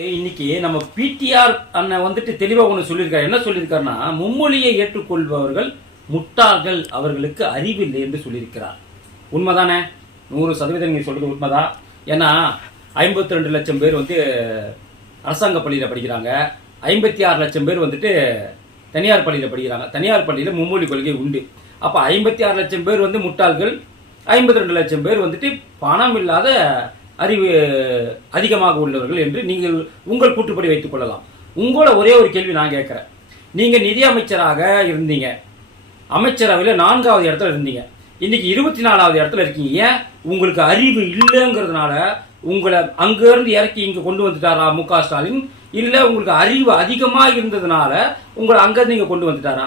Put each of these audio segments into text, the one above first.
இன்னைக்கு நம்ம பிடிஆர் அண்ணன் வந்துட்டு தெளிவா ஒன்று சொல்லியிருக்காரு. என்ன சொல்லியிருக்காருன்னா மும்மொழியை ஏற்றுக்கொள்பவர்கள் முட்டாள்கள் அவர்களுக்கு அறிவில்லை என்று சொல்லியிருக்கிறார். உண்மைதானே? நூறு சதவீதம் நீங்க சொல்றது உண்மைதான் ஏன்னா ஐம்பத்தி ரெண்டு லட்சம் பேர் வந்து அரசாங்க பள்ளியில் படிக்கிறாங்க. ஐம்பத்தி ஆறு லட்சம் பேர் வந்துட்டு தனியார் பள்ளியில் படிக்கிறாங்க. தனியார் பள்ளியில் மும்மொழி கொள்கை உண்டு. அப்போ ஐம்பத்தி ஆறு லட்சம் பேர் வந்து முட்டாள்கள் ஐம்பத்தி ரெண்டு லட்சம் பேர் வந்துட்டு பணம் இல்லாத அறிவு அதிகமாக உள்ளவர்கள் என்று நீங்கள் உங்கள் கூற்றுப்படி வைத்துக் கொள்ளலாம். உங்களோட ஒரே ஒரு கேள்வி நான் கேட்குறேன். நீங்கள் நிதி அமைச்சராக இருந்தீங்க. அமைச்சரவையில் நான்காவது இடத்துல இருந்தீங்க. இன்னைக்கு இருபத்தி நாலாவது இடத்துல இருக்கீங்க. ஏன்? உங்களுக்கு அறிவு இல்லைங்கிறதுனால உங்களை அங்கேருந்து இறக்கி இங்கே கொண்டு வந்துட்டாரா மு க ஸ்டாலின்? இல்லை உங்களுக்கு அறிவு அதிகமாக இருந்ததுனால உங்களை அங்கேருந்து இங்கே கொண்டு வந்துட்டாரா?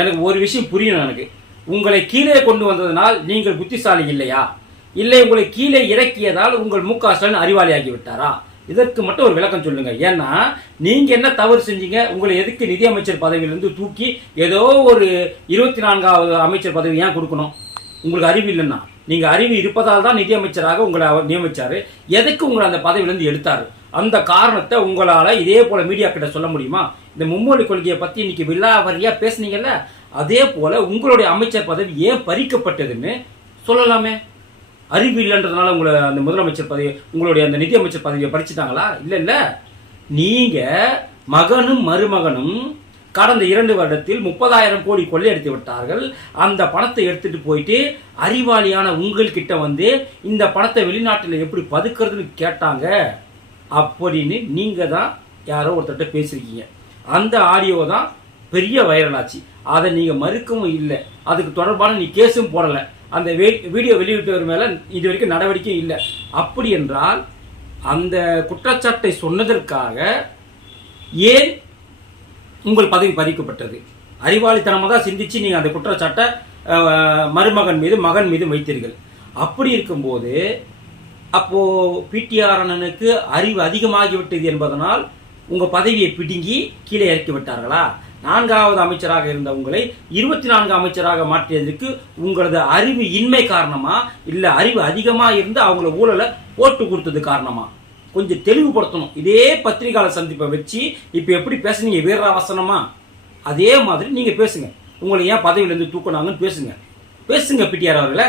எனக்கு ஒரு விஷயம் புரியணும் எனக்கு. உங்களை கீழே கொண்டு வந்ததுனால் நீங்கள் புத்திசாலி இல்லையா? இல்லை உங்களை கீழே இறக்கியதால் உங்கள் மு க ஸ்டாலின் அறிவாளியாகி விட்டாரா இதற்கு மட்டும் ஒரு விளக்கம் சொல்லுங்க. ஏன்னா நீங்க என்ன தவறு செஞ்சீங்க? உங்களை எதுக்கு நிதியமைச்சர் பதவியிலிருந்து தூக்கி ஏதோ ஒரு இருபத்தி நான்காவது அமைச்சர் பதவி ஏன் கொடுக்கணும்? உங்களுக்கு அறிவு இல்லைன்னா. நீங்க அறிவு இருப்பதால் தான் நிதியமைச்சராக உங்களை அவர் நியமிச்சாரு. எதுக்கு உங்களை அந்த பதவியிலிருந்து எடுத்தாரு? அந்த காரணத்தை உங்களால இதே போல மீடியா கிட்ட சொல்ல முடியுமா? இந்த மும்மொழி கொள்கையை பத்தி இன்னைக்கு வில்லாவரியா பேசுனீங்கல்ல? அதே போல உங்களுடைய அமைச்சர் பதவி ஏன் பறிக்கப்பட்டதுன்னு சொல்லலாமே. அறிவு இல்லைன்றதுனால உங்களை அந்த முதலமைச்சர் பதவி உங்களுடைய அந்த நிதியமைச்சர் பதவியை படிச்சுட்டாங்களா இல்லை இல்லை. நீங்கள் மகனும் மருமகனும் கடந்த இரண்டு வருடத்தில் முப்பதாயிரம் கோடி கொள்ளையடித்து விட்டார்கள். அந்த பணத்தை எடுத்துட்டு போயிட்டு அறிவாளியான உங்கள்கிட்ட வந்து இந்த பணத்தை வெளிநாட்டில் எப்படி பதுக்கிறதுன்னு கேட்டாங்க. அப்படின்னு நீங்கள் தான் யாரோ ஒருத்தர்கிட்ட பேசியிருக்கீங்க. அந்த ஆடியோ தான் பெரிய வைரல் ஆச்சு. அதை நீங்கள் மறுக்கவும் இல்லை. அதுக்கு தொடர்பான நீ கேஸும் போடலை. அந்த வீடியோ வெளியிட்டவர் மேல இது வரைக்கும் நடவடிக்கை இல்லை. அப்படி என்றால் அந்த குற்றச்சாட்டை சொன்னதற்காக ஏன் உங்கள் பதவி பறிக்கப்பட்டது? அறிவாளித்தனமாக தான் சிந்திச்சு நீங்கள் அந்த குற்றச்சாட்டை மருமகன் மீது மகன் மீது வைத்தீர்கள். அப்படி இருக்கும்போது அப்போ பிடிஆர் அண்ணனுக்கு அறிவு அதிகமாகிவிட்டது என்பதனால் உங்கள் பதவியை பிடுங்கி கீழே இறக்கி விட்டார்களா? நான்காவது அமைச்சராக இருந்த உங்களை இருபத்தி நான்கு அமைச்சராக மாற்றியதற்கு உங்களது அறிவு இன்மை காரணமா? இல்ல அறிவு அதிகமா இருந்து அவங்கள ஊழலை போட்டு கொடுத்தது காரணமா? கொஞ்சம் தெளிவுபடுத்தணும். இதே பத்திரிகையாளர் சந்திப்பை வச்சு இப்ப எப்படி பேசுனீங்க? வீரராவசனமா அதே மாதிரி நீங்க பேசுங்க. உங்களை ஏன் பதவியிலிருந்து தூக்கினாங்கன்னு பேசுங்க. பேசுங்க பிடிஆர் அவர்களை.